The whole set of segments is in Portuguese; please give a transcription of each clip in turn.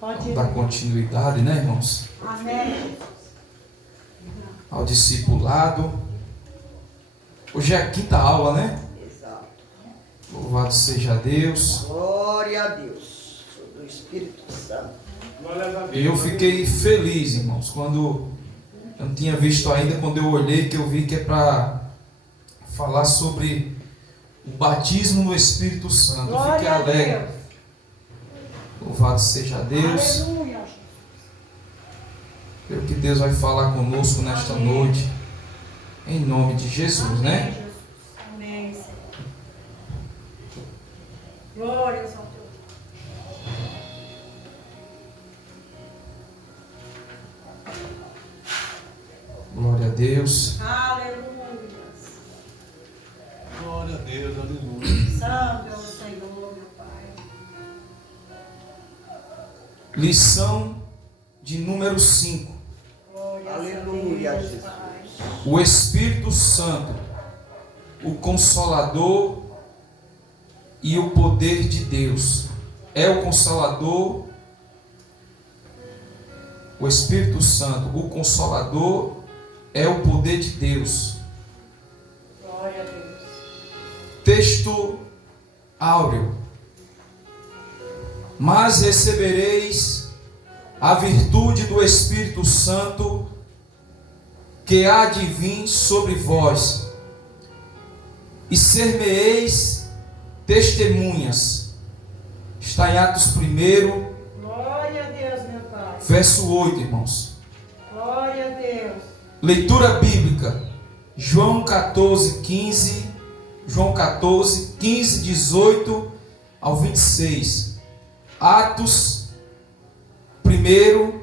Vamos dar continuidade, né, irmãos? Amém. Ao discipulado. Hoje é a quinta aula, né? Exato. Louvado seja Deus. Glória a Deus. Do Espírito Santo. E eu fiquei feliz, irmãos, quando eu não tinha visto ainda, quando eu olhei, que eu vi que é para falar sobre o batismo no Espírito Santo. Eu fiquei alegre. Louvado seja Deus. Aleluia. Creio que Deus vai falar conosco nesta noite. Em nome de Jesus, né? Jesus. Amém, Senhor. Glória ao Senhor. Glória a Deus. Aleluia. Glória a Deus, aleluia. Santo é o Senhor, meu Pai. Lição de número 5. Glória Aleluia, a Deus, Jesus. Pai. O Espírito Santo, o Consolador e o poder de Deus. É o Consolador, o Espírito Santo, o Consolador é o poder de Deus. Glória a Deus. Texto áureo. Mas recebereis a virtude do Espírito Santo, que há de vir sobre vós, e ser-me-eis testemunhas. Está em Atos 1, Glória a Deus, meu Pai. verso 8, irmãos. Glória a Deus. Leitura bíblica, João 14, 15, 18 ao 26. Atos 1,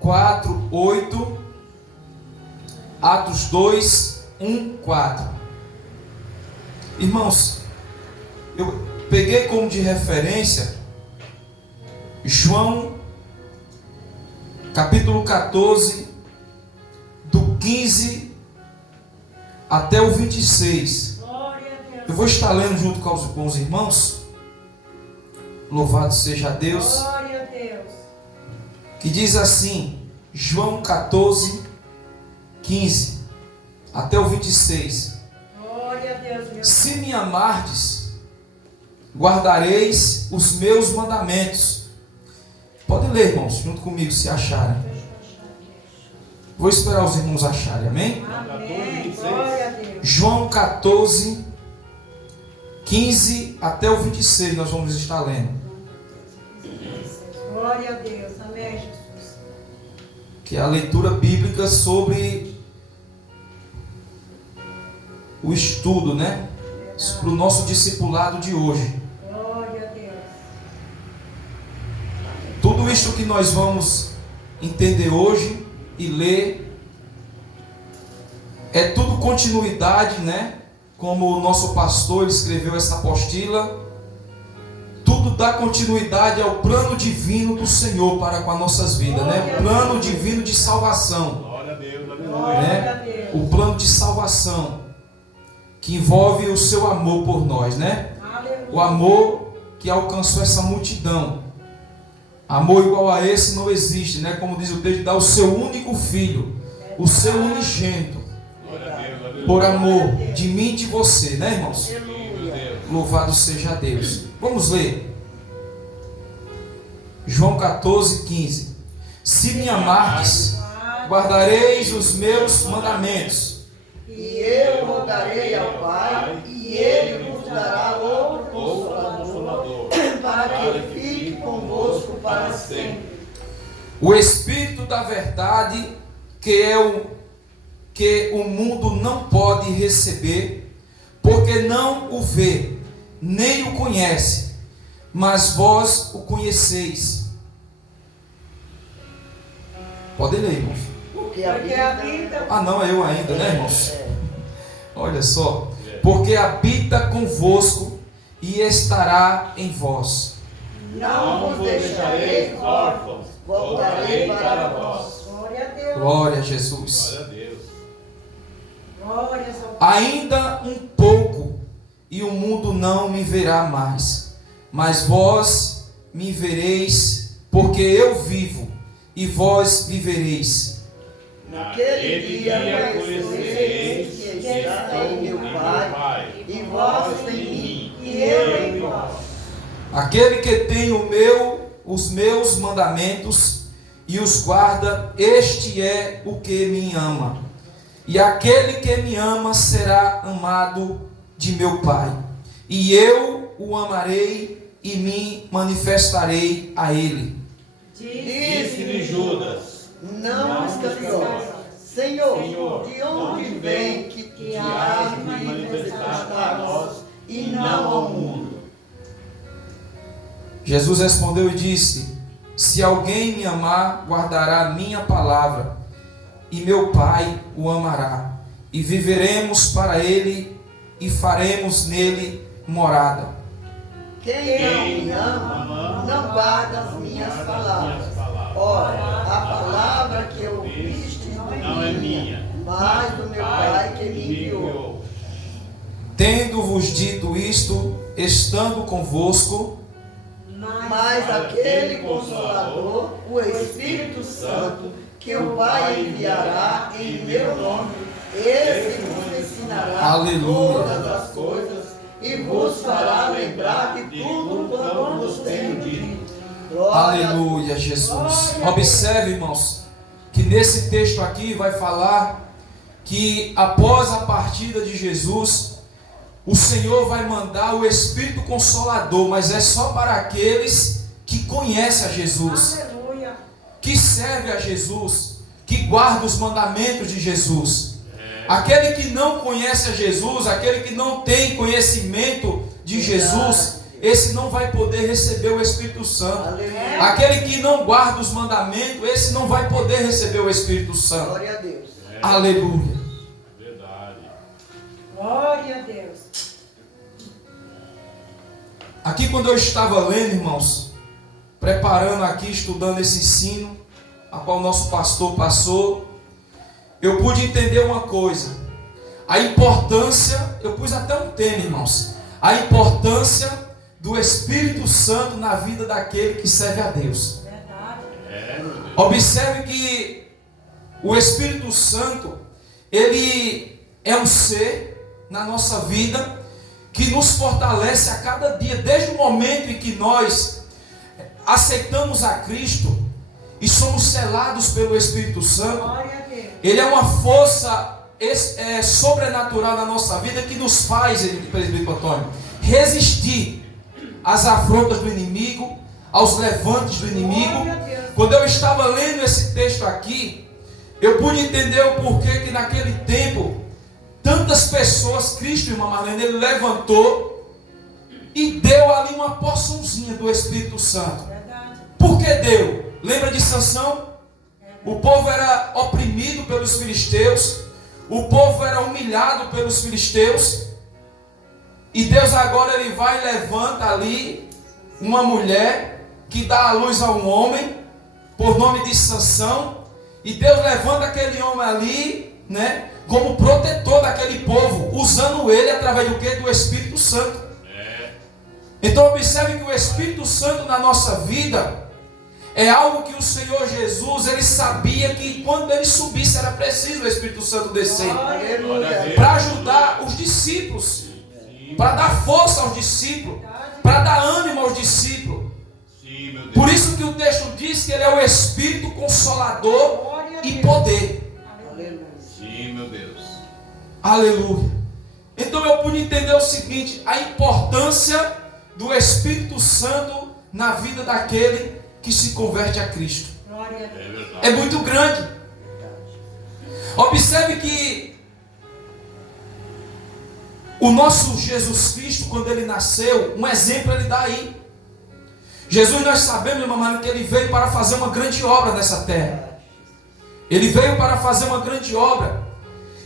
4, 8. Atos 2, 1, 4. Irmãos, eu peguei como de referência João capítulo 14, do 15 até o 26. Glória a Deus. Eu vou estar lendo junto com os irmãos. Louvado seja Deus. Glória a Deus. Que diz assim, João 14, 15 até o 26. Glória a Deus, meu Se me amardes, guardareis os meus mandamentos. Podem ler, irmãos, junto comigo, se acharem. Vou esperar os irmãos acharem, amém? Amém. Glória a Deus. João 14, 15 até o 26, nós vamos estar lendo. Glória a Deus. Amém, Jesus. Que é a leitura bíblica sobre o estudo, né? Para o nosso discipulado de hoje. Glória a Deus. Tudo isto que nós vamos entender hoje e ler é tudo continuidade, né? Como o nosso pastor escreveu essa apostila, tudo dá continuidade ao plano divino do Senhor para com as nossas vidas, né? O plano divino de salvação, Glória a Deus, aleluia. Glória a Deus. o plano de salvação que envolve o seu amor por nós, né? Aleluia. O amor que alcançou essa multidão. Amor igual a esse não existe, né? Como diz o texto, dá o seu único filho, o seu unigênito, Glória a Deus, aleluia. por amor de mim e de você, né, irmãos? Meu Deus. Louvado seja Deus. Vamos ler. João 14, 15. Se me amardes, guardareis os meus mandamentos. E eu rogarei ao Pai, e Ele vos dará outro Consolador, para que fique convosco para sempre. O Espírito da verdade, que o mundo não pode receber, porque não o vê, nem o conhece, mas vós o conheceis. Podem ler, irmãos. Porque Porque habita. Ah, não, é eu ainda, né, irmãos? Olha só. Porque habita convosco e estará em vós. Não vos deixarei órfãos, voltarei para vós. Glória a Deus. Glória a Jesus. Glória a Deus. Glória ao Pai. Ainda um pouco, e o mundo não me verá mais, mas vós me vereis, porque eu vivo e vós vivereis. Naquele dia conhecereis que está em meu Pai, e vós em mim, e eu em vós. Aquele que tem os meus mandamentos e os guarda, este é o que me ama. E aquele que me ama será amado de meu Pai. E eu o amarei e me manifestarei a ele. Disse-lhe Judas: Não escaneou. Senhor, de onde vem que te há de manifestar a nós e não ao mundo? Jesus respondeu e disse: se alguém me amar, guardará minha palavra, e meu Pai o amará, e viveremos para ele, e faremos nele morada. Quem não me ama, não guarda as minhas palavras. Ora, a palavra que eu ouviste não é minha, mas do meu Pai que me enviou. Tendo-vos dito isto, estando convosco, Mas aquele Consolador, o Espírito Santo, que o Pai enviará em meu nome, esse vos ensinará Aleluia. todas as coisas e vos fará lembrar de tudo quanto vos tenho dito. Glória aleluia, Jesus. Observe, irmãos, que nesse texto aqui vai falar que após a partida de Jesus, o Senhor vai mandar o Espírito Consolador, mas é só para aqueles que conhecem a Jesus, Aleluia. que servem a Jesus, que guardam os mandamentos de Jesus. Aquele que não conhece a Jesus, aquele que não tem conhecimento de Jesus, esse não vai poder receber o Espírito Santo. Aleluia. Aquele que não guarda os mandamentos, esse não vai poder receber o Espírito Santo. Glória a Deus. Aleluia. Verdade. Glória a Deus. Aqui quando eu estava lendo, irmãos, preparando aqui, estudando esse ensino, a qual o nosso pastor passou, eu pude entender uma coisa. A importância, eu pus até um tema, irmãos, a importância do Espírito Santo na vida daquele que serve a Deus. Verdade. Meu Deus. Observe que o Espírito Santo, ele é um ser na nossa vida que nos fortalece a cada dia, desde o momento em que nós aceitamos a Cristo e somos selados pelo Espírito Santo. Glória a Deus. Ele é uma força sobrenatural na nossa vida que nos faz, presbítero Antônio, resistir às afrontas do inimigo, aos levantes do inimigo. Glória a Deus. Quando eu estava lendo esse texto aqui, eu pude entender o porquê que naquele tempo tantas pessoas, Cristo, irmã Marlene, ele levantou e deu ali uma porçãozinha do Espírito Santo. Verdade. Por que deu? Lembra de Sansão? O povo era oprimido pelos filisteus, o povo era humilhado pelos filisteus, e Deus agora ele vai e levanta ali uma mulher que dá a luz a um homem, por nome de Sansão, e Deus levanta aquele homem ali, né, como protetor daquele povo, usando ele através do quê? Do Espírito Santo. Então observe que o Espírito Santo na nossa vida é algo que o Senhor Jesus, ele sabia que quando ele subisse era preciso o Espírito Santo descer Aleluia. para ajudar os discípulos, para dar força aos discípulos, para dar ânimo aos discípulos. Sim, meu Deus. Por isso que o texto diz que ele é o Espírito Consolador Glória a e Deus. poder. Aleluia. Sim, meu Deus. Aleluia. Então eu pude entender o seguinte: a importância do Espírito Santo na vida daquele que se converte a Cristo Glória a É Deus. verdade. é muito grande. Observe que o nosso Jesus Cristo, quando ele nasceu, um exemplo ele dá aí. Jesus, nós sabemos, irmã Maria, que ele veio para fazer uma grande obra nessa terra. Ele veio para fazer uma grande obra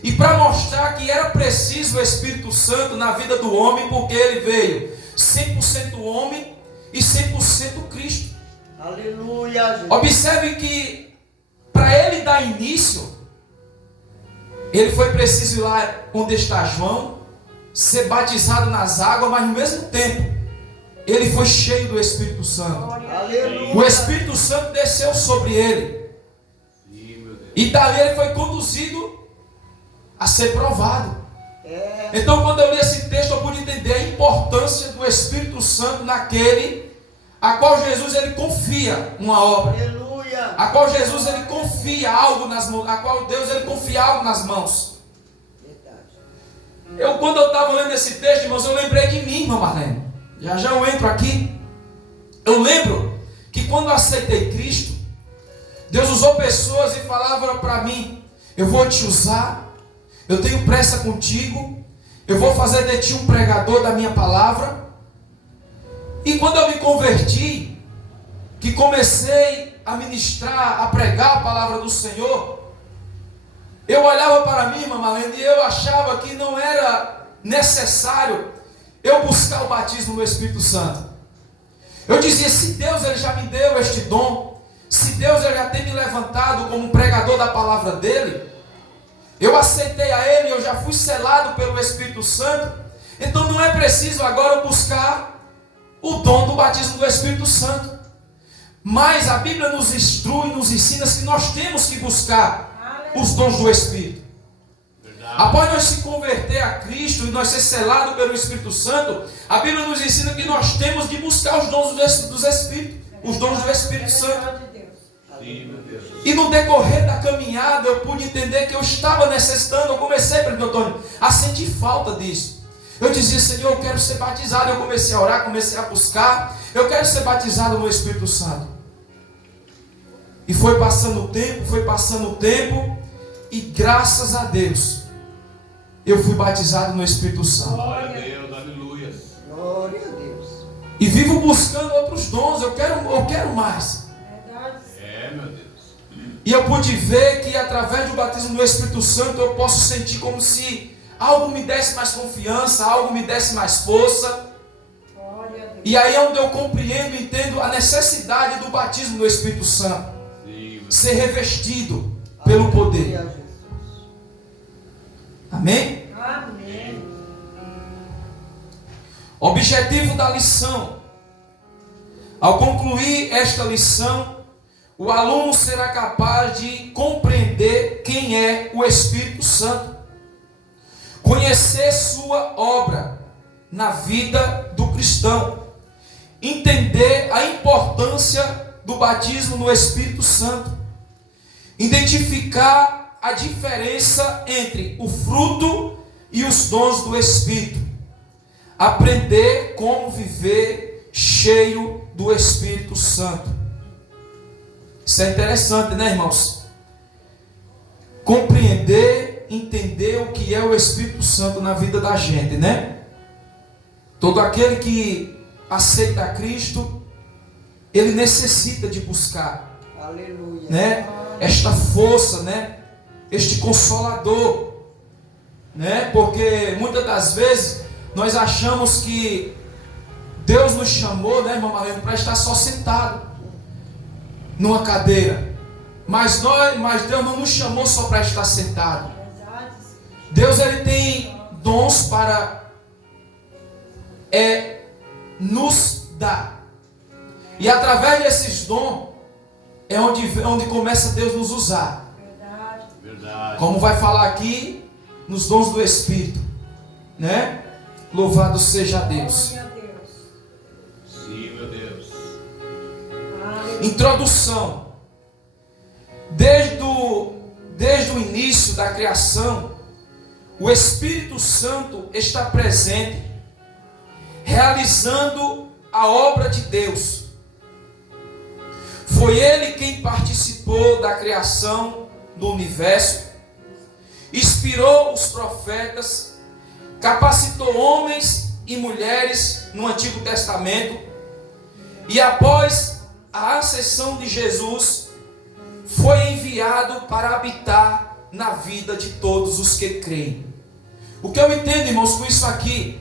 e para mostrar que era preciso o Espírito Santo na vida do homem, porque ele veio 100% homem e 100% Cristo. Aleluia, Jesus. Observe que para ele dar início, ele foi preciso ir lá onde está João, ser batizado nas águas, mas no mesmo tempo ele foi cheio do Espírito Santo. Aleluia. O Espírito Santo desceu sobre ele. Sim, meu Deus. E dali ele foi conduzido a ser provado. É. Então, quando eu li esse texto, eu pude entender a importância do Espírito Santo naquele a qual Jesus ele confia uma obra, Aleluia. a qual Jesus ele confia algo nas mãos, a qual Deus ele confia algo nas mãos. Verdade. Quando eu estava lendo esse texto, irmãos, eu lembrei de mim, irmão Marlene. Já eu entro aqui. Eu lembro que quando eu aceitei Cristo, Deus usou pessoas e falava para mim: eu vou te usar, eu tenho pressa contigo, eu vou fazer de ti um pregador da minha palavra. E quando eu me converti, que comecei a ministrar, a pregar a palavra do Senhor, eu olhava para mim, irmã Marlene, e eu achava que não era necessário eu buscar o batismo do Espírito Santo. Eu dizia: se Deus ele já me deu este dom, se Deus ele já tem me levantado como pregador da palavra dele, eu aceitei a ele, eu já fui selado pelo Espírito Santo, então não é preciso agora eu buscar o dom do batismo do Espírito Santo. Mas a Bíblia nos instrui, nos ensina que nós temos que buscar os dons do Espírito. Verdade. Após nós se converter a Cristo e nós ser selado pelo Espírito Santo, a Bíblia nos ensina que nós temos de buscar os dons dos Espíritos, os dons do Espírito Santo. Sim, meu Deus. E no decorrer da caminhada eu pude entender que eu estava necessitando, eu comecei, Pedro Antônio, a sentir falta disso. Eu dizia: Senhor, eu quero ser batizado. Eu comecei a orar, comecei a buscar. Eu quero ser batizado no Espírito Santo. E foi passando o tempo, e graças a Deus, eu fui batizado no Espírito Santo. Glória a Deus, aleluia. Glória a Deus. E vivo buscando outros dons. Eu quero mais. É, meu Deus. E eu pude ver que através do batismo do Espírito Santo eu posso sentir como se algo me desse mais confiança, algo me desse mais força. E aí é onde eu compreendo e entendo a necessidade do batismo do Espírito Santo. Sim, Ser revestido pelo poder. Aleluia, Jesus. Amém? Amém. Objetivo da lição. Ao concluir esta lição, o aluno será capaz de compreender quem é o Espírito Santo, conhecer sua obra na vida do cristão, entender a importância do batismo no Espírito Santo, identificar a diferença entre o fruto e os dons do Espírito, aprender como viver cheio do Espírito Santo. Isso é interessante, né, irmãos? Compreender, entender o que é o Espírito Santo na vida da gente, né? Todo aquele que aceita a Cristo, ele necessita de buscar, Aleluia. né, esta força, né, este consolador, né? Porque muitas das vezes nós achamos que Deus nos chamou, né, irmão Marlene, para estar só sentado numa cadeira. Mas Deus não nos chamou só para estar sentado. Deus ele tem dons para nos dar. E através desses dons é onde começa Deus nos usar. Verdade. Como vai falar aqui nos dons do Espírito, né? Louvado seja Deus. Sim, meu Deus. Introdução. Desde o início da criação, o Espírito Santo está presente, realizando a obra de Deus. Foi Ele quem participou da criação do universo, inspirou os profetas, capacitou homens e mulheres no Antigo Testamento, e após a ascensão de Jesus, foi enviado para habitar na vida de todos os que creem. O que eu entendo, irmãos, com isso aqui,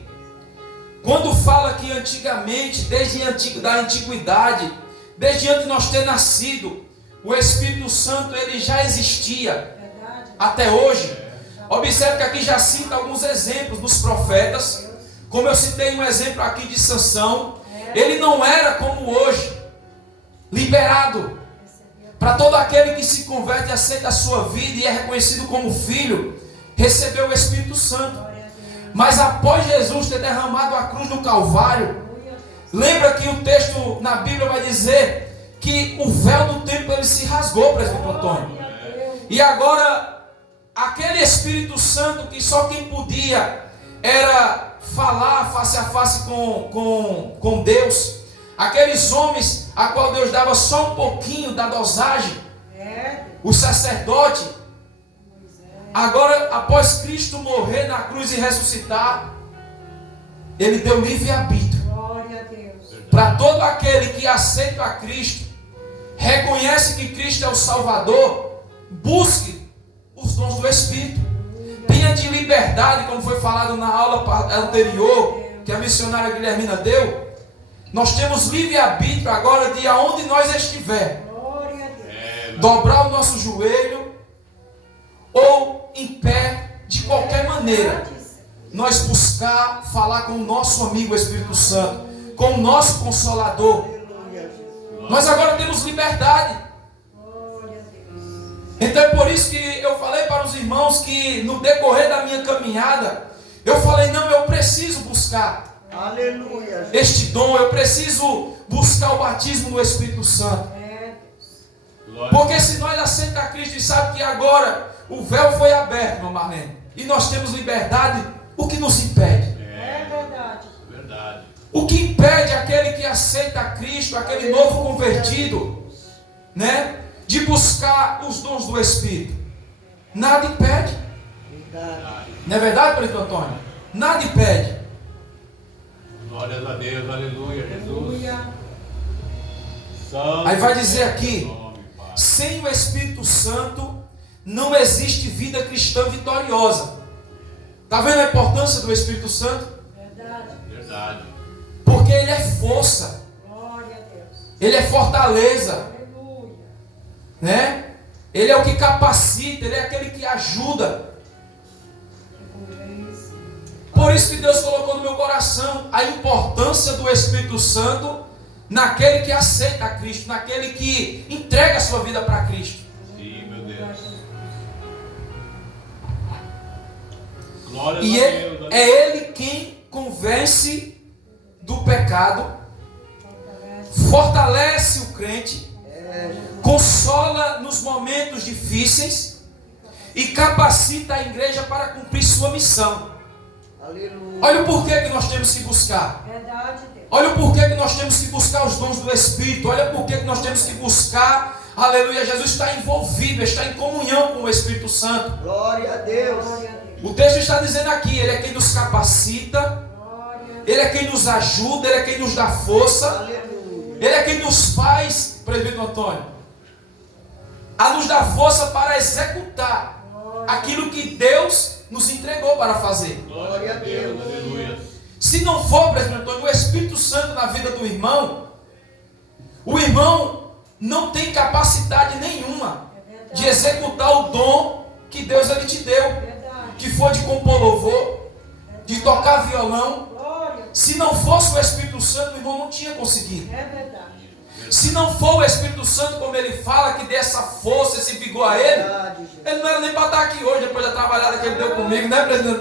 quando fala que antigamente, desde a antiguidade, desde antes de nós ter nascido, o Espírito Santo ele já existia até hoje. Observe que aqui já cita alguns exemplos dos profetas, como eu citei um exemplo aqui de Sansão, ele não era como hoje, liberado para todo aquele que se converte e aceita a sua vida e é reconhecido como filho, recebeu o Espírito Santo. Mas após Jesus ter derramado a cruz no Calvário, lembra que o texto na Bíblia vai dizer que o véu do templo ele se rasgou, presbítero Antônio. E agora, aquele Espírito Santo que só quem podia era falar face a face com Deus, aqueles homens a qual Deus dava só um pouquinho da dosagem, o sacerdote, agora após Cristo morrer na cruz e ressuscitar, ele deu livre-arbítrio para todo aquele que aceita a Cristo, reconhece que Cristo é o Salvador, busque os dons do Espírito, tenha de liberdade, como foi falado na aula anterior, que a missionária Guilhermina deu. Nós temos livre-arbítrio agora de aonde nós estiver, dobrar o nosso joelho, ou em pé, de qualquer maneira, nós buscar falar com o nosso amigo Espírito Santo, com o nosso Consolador. Nós agora temos liberdade. Então é por isso que eu falei para os irmãos que no decorrer da minha caminhada, eu falei, não, eu preciso buscar este dom, eu preciso buscar o batismo do Espírito Santo. Porque se nós aceitamos a Cristo e sabemos que agora o véu foi aberto, irmã Marlene, e nós temos liberdade, o que nos impede? Verdade. O que impede aquele que aceita a Cristo, aquele novo convertido, né, de buscar os dons do Espírito? Nada impede. Não é verdade, presbítero Antônio? Nada impede. Glórias a Deus, aleluia, Jesus. Aí vai dizer aqui, sem o Espírito Santo não existe vida cristã vitoriosa. Está vendo a importância do Espírito Santo? Verdade. Porque ele é força, ele é fortaleza, né? Ele é o que capacita, ele é aquele que ajuda. Por isso que Deus colocou no meu coração a importância do Espírito Santo naquele que aceita a Cristo, naquele que entrega a sua vida para Cristo. Sim, meu Deus. Glória E a Deus. é Ele quem convence do pecado, fortalece o crente, consola nos momentos difíceis e capacita a igreja para cumprir sua missão. Olha o porquê que nós temos que buscar. Olha o porquê que nós temos que buscar os dons do Espírito. Olha o porquê que nós temos que buscar, aleluia, Jesus está envolvido, está em comunhão com o Espírito Santo. Glória a Deus. O texto está dizendo aqui, Ele é quem nos capacita, Ele é quem nos ajuda, Ele é quem nos dá força, Ele é quem nos faz, presbítero Antônio, a nos dar força para executar aquilo que Deus nos entregou para fazer. Glória a Deus, aleluia. Se não for, presbítero Antônio, o Espírito Santo na vida do irmão, o irmão não tem capacidade nenhuma de executar o dom que Deus ele te deu, que foi de compor louvor, de tocar violão. Se não fosse o Espírito Santo, o irmão não tinha conseguido. Se não for o Espírito Santo, como ele fala, que dê essa força, esse vigor a ele, ele não era nem para estar aqui hoje, depois da trabalhada que ele deu comigo, né, presidente?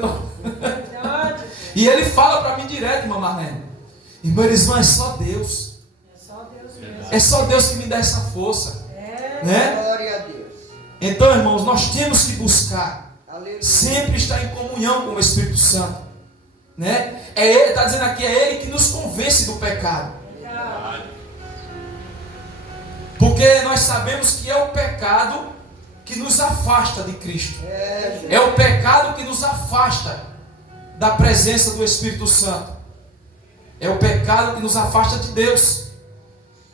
E ele fala para mim direto, irmã Marlene, irmã Elismã, é só Deus. É só Deus que me dá essa força. Né? Glória a Deus. Então, irmãos, nós temos que buscar Aleluia. sempre estar em comunhão com o Espírito Santo. Né? É Ele, está dizendo aqui, é Ele que nos convence do pecado. Porque nós sabemos que é o pecado que nos afasta de Cristo. É o pecado que nos afasta da presença do Espírito Santo. É o pecado que nos afasta de Deus.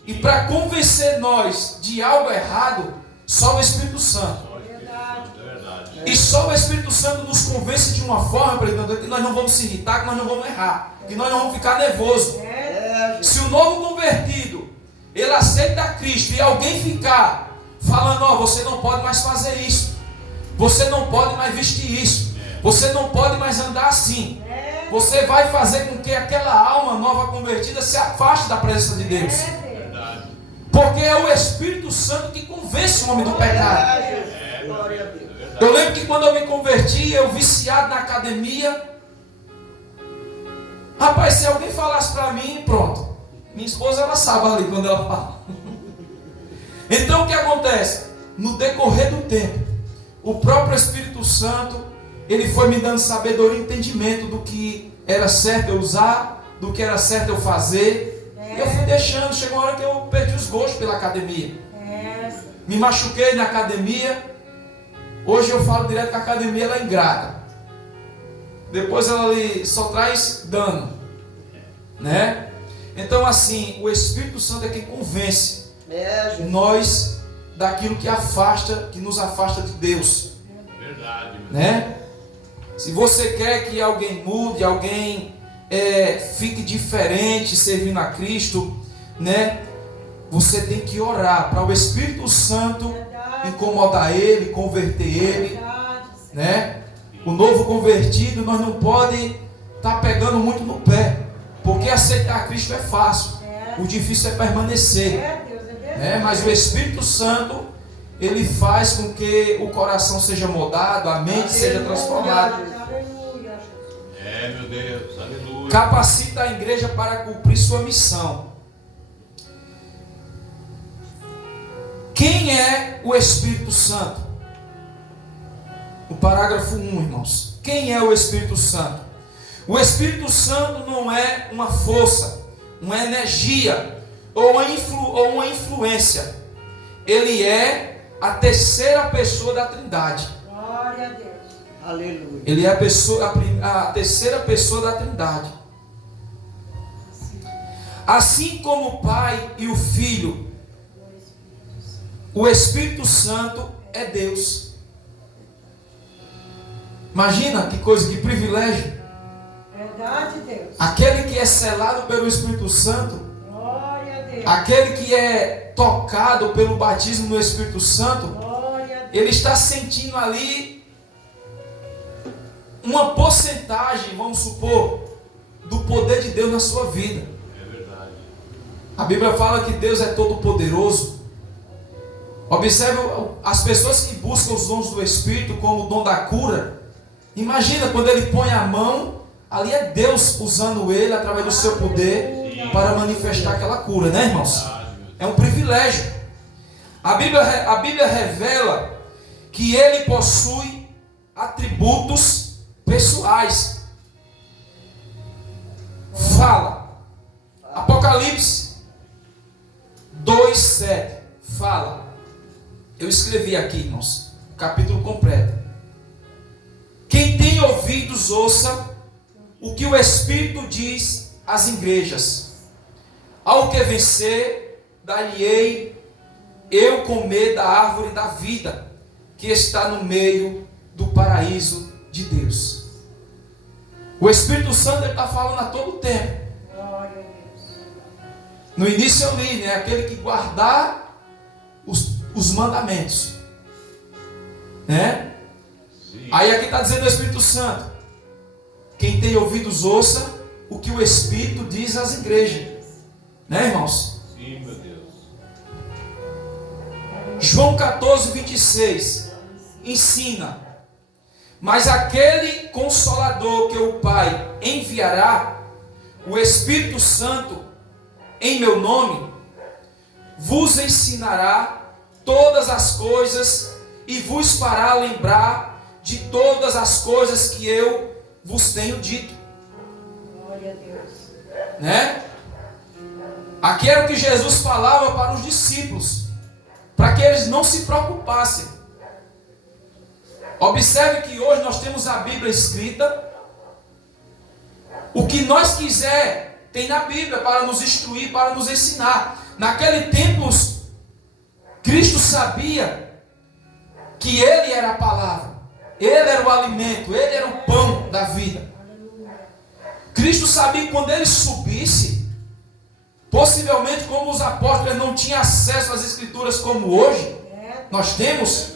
E para convencer nós de algo errado, só o Espírito Santo. E só o Espírito Santo nos convence de uma forma, que nós não vamos se irritar, que nós não vamos errar, que nós não vamos ficar nervosos. Se o novo convertido, ele aceita a Cristo e alguém ficar falando, ó, você não pode mais fazer isso, você não pode mais vestir isso, você não pode mais andar assim. você vai fazer com que aquela alma nova convertida se afaste da presença de Deus. Verdade. Porque é o Espírito Santo que convence o homem do pecado. Glória a Deus. Eu lembro que quando eu me converti, eu viciado na academia. Rapaz, se alguém falasse para mim, pronto. Minha esposa, ela sabe ali quando ela fala. Então o que acontece? No decorrer do tempo, o próprio Espírito Santo, ele foi me dando sabedoria e entendimento do que era certo eu usar, do que era certo eu fazer. E eu fui deixando, chegou uma hora que eu perdi os gostos pela academia. Me machuquei na academia. Hoje eu falo direto que a academia ela é ingrata. Depois ela só traz dano, né? Então assim, o Espírito Santo é quem convence nós daquilo que afasta, que nos afasta de Deus. Verdade. Né? Se você quer que alguém mude, alguém fique diferente servindo a Cristo, né? Você tem que orar para o Espírito Santo incomodar ele, converter ele, né? O novo convertido, nós não pode estar pegando muito no pé, porque aceitar Cristo é fácil, o difícil é permanecer, né? Mas o Espírito Santo, ele faz com que o coração seja mudado, a mente seja transformada. Meu Deus, aleluia. Capacita a igreja para cumprir sua missão. Quem é o Espírito Santo? No parágrafo 1, irmãos. Quem é o Espírito Santo? O Espírito Santo não é uma força, uma energia ou uma influência. Ele é a terceira pessoa da Trindade. Glória a Deus. Aleluia. Ele é a terceira pessoa da Trindade. Assim como o Pai e o Filho, o Espírito Santo é Deus. Imagina que coisa, que privilégio. Verdade, Deus. Aquele que é selado pelo Espírito Santo, Glória a Deus. aquele que é tocado pelo batismo no Espírito Santo, Glória a Deus. ele está sentindo ali uma porcentagem, vamos supor, do poder de Deus na sua vida. É verdade. A Bíblia fala que Deus é todo poderoso. Observe as pessoas que buscam os dons do Espírito, como o dom da cura. Imagina quando ele põe a mão, ali é Deus usando ele através do seu poder para manifestar aquela cura, né, irmãos? É um privilégio. A Bíblia revela que ele possui atributos pessoais. Fala. Apocalipse 2:7. Fala. Eu escrevi aqui, irmãos, o capítulo completo. Quem tem ouvidos, ouça o que o Espírito diz às igrejas. Ao que vencer, dar-lhe-ei eu comer da árvore da vida, que está no meio do paraíso de Deus. O Espírito Santo está falando a todo tempo. Glória a Deus. No início eu li, né? Aquele que guardar os mandamentos, né? Sim. Aí aqui está dizendo o Espírito Santo: quem tem ouvidos, ouça o que o Espírito diz às igrejas, né, irmãos? Sim, meu Deus. João 14:26 ensina: mas aquele Consolador que o Pai enviará, o Espírito Santo, em meu nome, vos ensinará todas as coisas e vos fará lembrar de todas as coisas que eu vos tenho dito. Glória a Deus. Né? Aqui era o que Jesus falava para os discípulos, para que eles não se preocupassem. Observe que hoje nós temos a Bíblia escrita. O que nós quiser tem na Bíblia para nos instruir, para nos ensinar. Naquele tempo, Cristo sabia que Ele era a palavra, Ele era o alimento, Ele era o pão da vida. Cristo sabia que quando Ele subisse, possivelmente como os apóstolos não tinham acesso às Escrituras como hoje nós temos,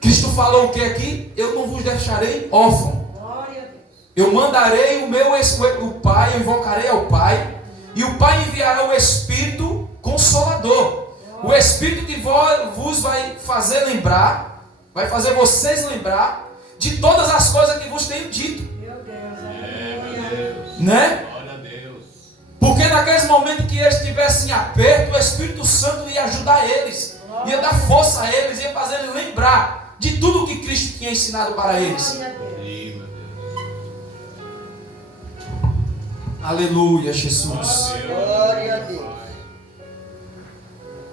Cristo falou o que aqui? Eu não vos deixarei órfão. Glória a Deus. eu mandarei o Pai, eu invocarei ao Pai, e o Pai enviará o Espírito Consolador. O Espírito que vos vai fazer lembrar, vai fazer vocês lembrar de todas as coisas que vos tenho dito. Meu Deus, Meu Deus. Né? Glória a Deus. Porque naqueles momentos que eles estivessem em aperto, o Espírito Santo ia ajudar eles, ia dar força a eles, ia fazer eles lembrar de tudo que Cristo tinha ensinado para eles. glória a Deus. Sim, meu Deus. Aleluia, Jesus. Glória a Deus.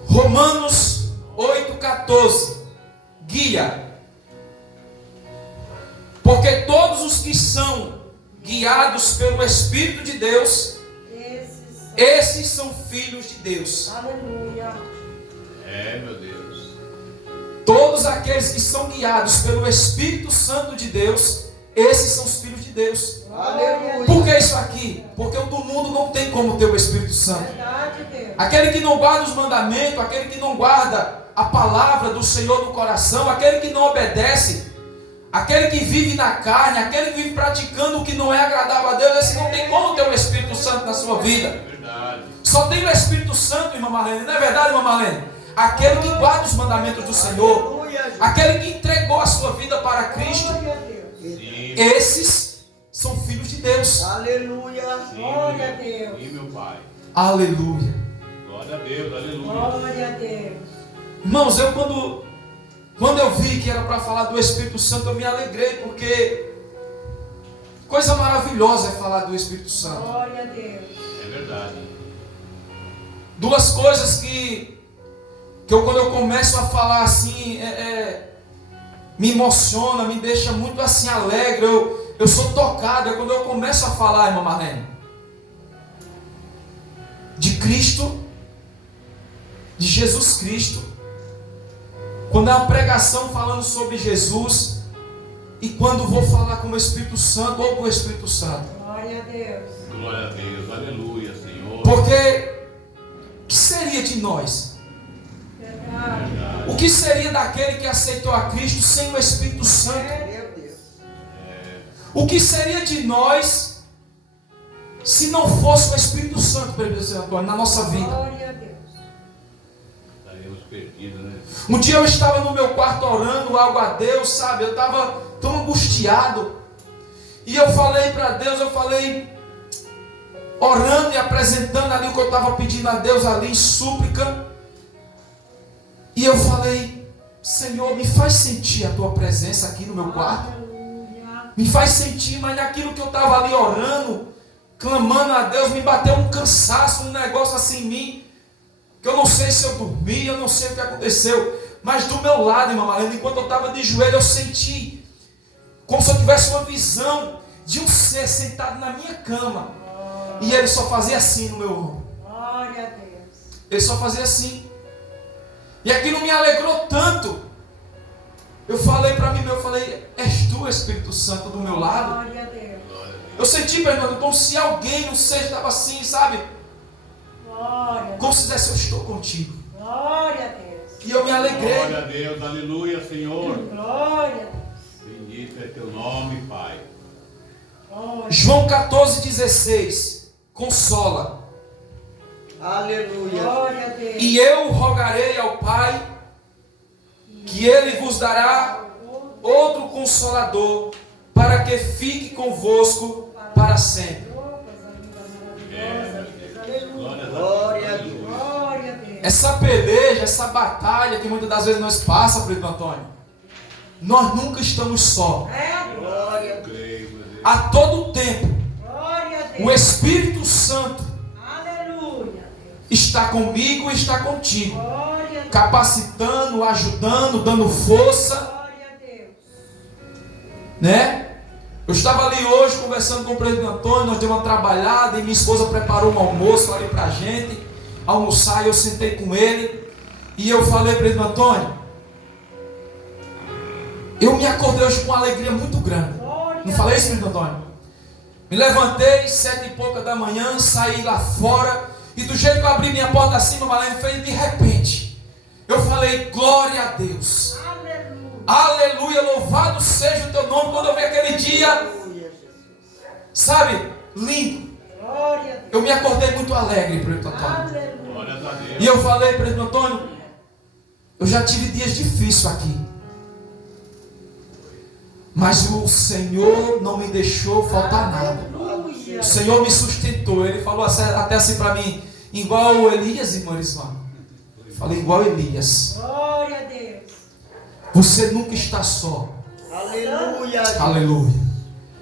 Romanos 8,14. Guia. Porque todos os que são guiados pelo Espírito de Deus, esses são filhos de Deus. Aleluia. Meu Deus. Todos aqueles que são guiados pelo Espírito Santo de Deus, esses são os filhos de Deus. Aleluia. Por que isso aqui? Porque o do mundo não tem como ter o Espírito Santo. Verdade, Deus. Aquele que não guarda os mandamentos, aquele que não guarda a palavra do Senhor no coração, aquele que não obedece, aquele que vive na carne, aquele que vive praticando o que não é agradável a Deus, esse não tem como ter o Espírito Santo na sua vida. Verdade. Só tem o Espírito Santo, irmã Marlene, não é verdade, irmã Marlene? Aquele que guarda os mandamentos do Senhor, Aleluia, Jesus. aquele que entregou a sua vida para Cristo, Glória a Deus. Sim. esses são filhos de Deus. Aleluia. Sim, Glória a meu Deus. Sim, meu Pai. Aleluia. Glória a Deus. Aleluia. Glória a Deus. Irmãos, eu quando eu vi que era para falar do Espírito Santo, eu me alegrei, porque coisa maravilhosa é falar do Espírito Santo. Glória a Deus. É verdade. Duas coisas que quando eu começo a falar assim, me emociona, me deixa muito assim alegre, eu sou tocado, é quando eu começo a falar, irmã Marlene, de Cristo, de Jesus Cristo. Quando é uma pregação falando sobre Jesus, e quando vou falar com o Espírito Santo ou com o Espírito Santo. Glória a Deus. Glória a Deus. Aleluia, Senhor. Porque o que seria de nós? Verdade. O que seria daquele que aceitou a Cristo sem o Espírito Santo? Meu Deus. O que seria de nós se não fosse o Espírito Santo, presbítero Antônio, na nossa vida? Glória a Deus. Estaremos perdidos, né? Um dia eu estava no meu quarto orando algo a Deus, sabe? Eu estava tão angustiado. E eu falei para Deus, orando e apresentando ali o que eu estava pedindo a Deus ali em súplica. E eu falei, Senhor, me faz sentir a Tua presença aqui no meu quarto. Aleluia. Me faz sentir, mas naquilo que eu estava ali orando, clamando a Deus, me bateu um cansaço, um negócio assim em mim, que eu não sei se eu dormi, eu não sei o que aconteceu, mas do meu lado, irmã Marlene, enquanto eu estava de joelho, eu senti como se eu tivesse uma visão de um ser sentado na minha cama, e ele só fazia assim no meu ombro. Glória a Deus. Ele só fazia assim. E aquilo me alegrou tanto. Eu falei para mim, és tu, Espírito Santo, do meu lado? Glória a Deus. Eu senti, Fernando, como se alguém, não sei, estava assim, sabe? Glória a Como Deus. se dissesse, eu estou contigo. Glória a Deus. E eu me alegrei. Glória a Deus. Aleluia, Senhor. Glória a Deus. Bendito é teu nome, Pai. Glória. João 14,16. Consola. Aleluia. Glória a Deus. E eu rogarei ao Pai, que Ele vos dará outro Consolador, para que fique convosco para sempre. Glória a Deus. Glória a Deus. Essa peleja, essa batalha que muitas das vezes nós passamos, Preto Antônio, nós nunca estamos só. Glória a Deus. Creio, meu Deus. A todo tempo, Glória a o Deus. Espírito Santo Aleluia. está comigo e está contigo, Glória a Deus. capacitando, ajudando, dando força, Glória a Deus. né? Eu estava ali hoje conversando com o presidente Antônio, nós demos uma trabalhada e minha esposa preparou um almoço ali pra gente almoçar, e eu sentei com ele e eu falei, presidente Antônio, eu me acordei hoje com uma alegria muito grande. Glória Não a falei Deus. isso, presidente Antônio? Me levantei 7h pouca da manhã, saí lá fora, e do jeito que eu abri minha porta assim, meu marido fez, de repente eu falei, glória a Deus, Aleluia. aleluia, louvado seja o teu nome. Quando eu vi aquele dia, Aleluia, Jesus. sabe, lindo. Glória a Deus. Eu me acordei muito alegre, Presbítero Antônio. Aleluia. Glórias a Deus. E eu falei, Presbítero Antônio, eu já tive dias difíceis aqui. Mas o Senhor não me deixou faltar nada. Aleluia. O Senhor me sustentou. Ele falou até assim para mim, igual Elias, irmã Ismã. Eu falei, igual Elias. Glória a Deus. Você nunca está só. Aleluia. Aleluia.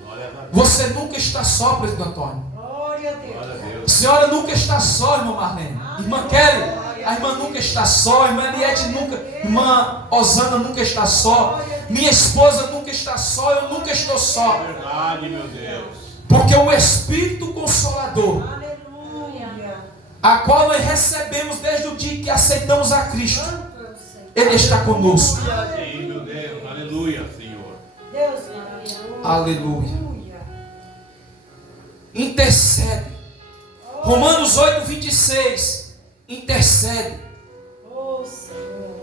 Glórias a Deus. Você nunca está só, Presbítero Antônio. Glória a Deus. Glória a A Deus. senhora nunca está só, irmã Marlene. Irmã Kelly, a irmã nunca está só. Irmã Eliette nunca. Irmã Osana nunca está só. Minha esposa nunca está só. Eu nunca estou só. Verdade, meu Deus. Porque o Espírito Consolador, Aleluia. a qual nós recebemos desde o dia que aceitamos a Cristo, Santo é o Senhor. Ele está conosco. Sim, meu Deus. Aleluia, Senhor. Deus maravilhoso. Aleluia. Aleluia. Intercede. Romanos 8, 26. Intercede. Oh, Senhor.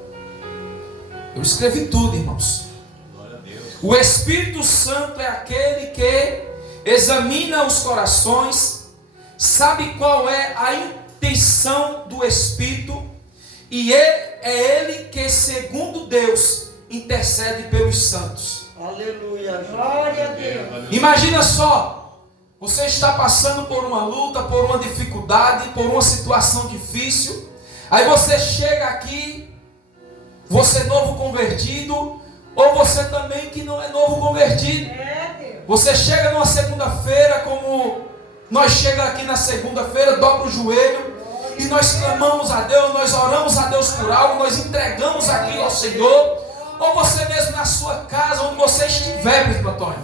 Eu escrevi tudo, irmãos. Glória a Deus. O Espírito Santo é aquele que examina os corações, sabe qual é a intenção do Espírito, e é Ele que, segundo Deus, intercede pelos santos. Aleluia. Glória a Deus. Aleluia. Imagina só, você está passando por uma luta, por uma dificuldade, por uma situação difícil, aí você chega aqui, você é novo convertido, ou você também que não é novo convertido. É Deus. Você chega numa segunda-feira, como nós chegamos aqui na segunda-feira, dobra o joelho e nós clamamos a Deus, nós oramos a Deus por algo, nós entregamos aquilo ao Senhor. Ou você mesmo na sua casa, onde você estiver, Presbítero Antônio,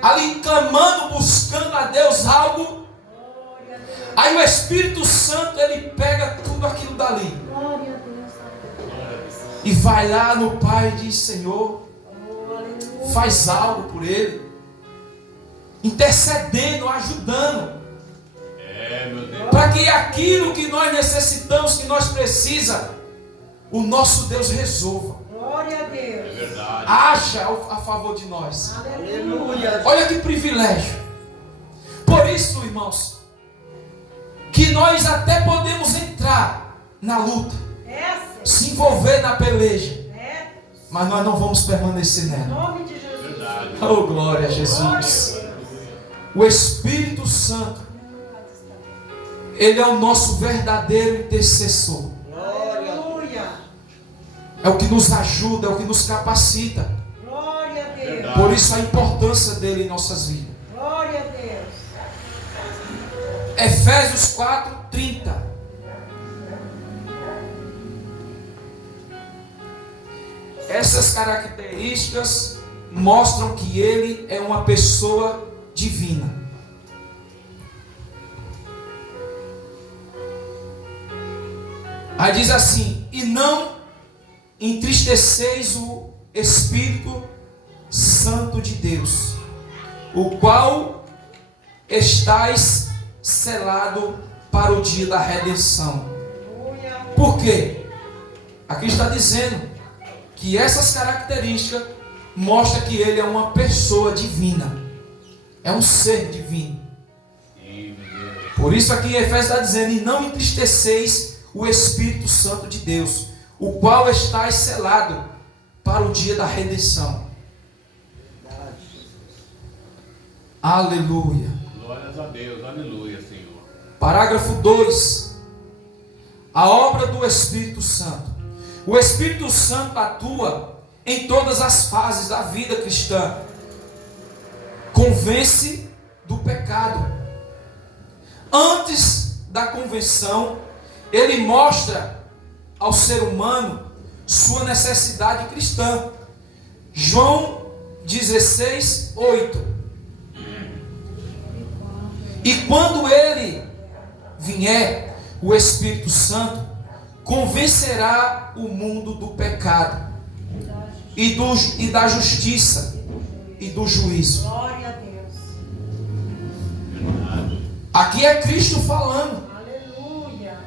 ali clamando, buscando a Deus algo, aí o Espírito Santo, ele pega tudo aquilo dali Glória a Deus. e vai lá no Pai e diz, Senhor, Oh, aleluia. faz algo por ele, intercedendo, ajudando, É, meu Deus. para que aquilo que nós necessitamos, que nós precisamos, o nosso Deus resolva, Glória a É Deus. verdade. haja a favor de nós. Aleluia. Olha que privilégio. Por isso, irmãos, que nós até podemos entrar na luta, É, Senhor. se envolver na peleja, É. mas nós não vamos permanecer Em nela. nome de Jesus. Verdade. Oh, glória a Glória a Jesus. Deus. O Espírito Santo, ele é o nosso verdadeiro intercessor. Aleluia. É o que nos ajuda, é o que nos capacita. Glória a Deus. Verdade. Por isso a importância dele em nossas vidas. Glória a Deus. Efésios 4, 30. Essas características mostram que ele é uma pessoa divina. Aí diz assim: e não entristeceis o Espírito Santo de Deus, o qual estais selado para o dia da redenção. Aleluia. Por quê? Aqui está dizendo que essas características mostram que ele é uma pessoa divina, é um ser divino. Sim, meu Deus. Por isso aqui em Efésios está dizendo: e não entristeceis o Espírito Santo de Deus, o qual estais selado para o dia da redenção. Aleluia. Glórias a Deus. Aleluia, Senhor. Parágrafo 2. A obra do Espírito Santo. O Espírito Santo atua em todas as fases da vida cristã. Convence do pecado. Antes da convenção, ele mostra ao ser humano sua necessidade cristã. João 16, 8. E quando ele vier, o Espírito Santo convencerá o mundo do pecado e da justiça e do juízo. Glória a Deus. Aqui é Cristo falando Aleluia.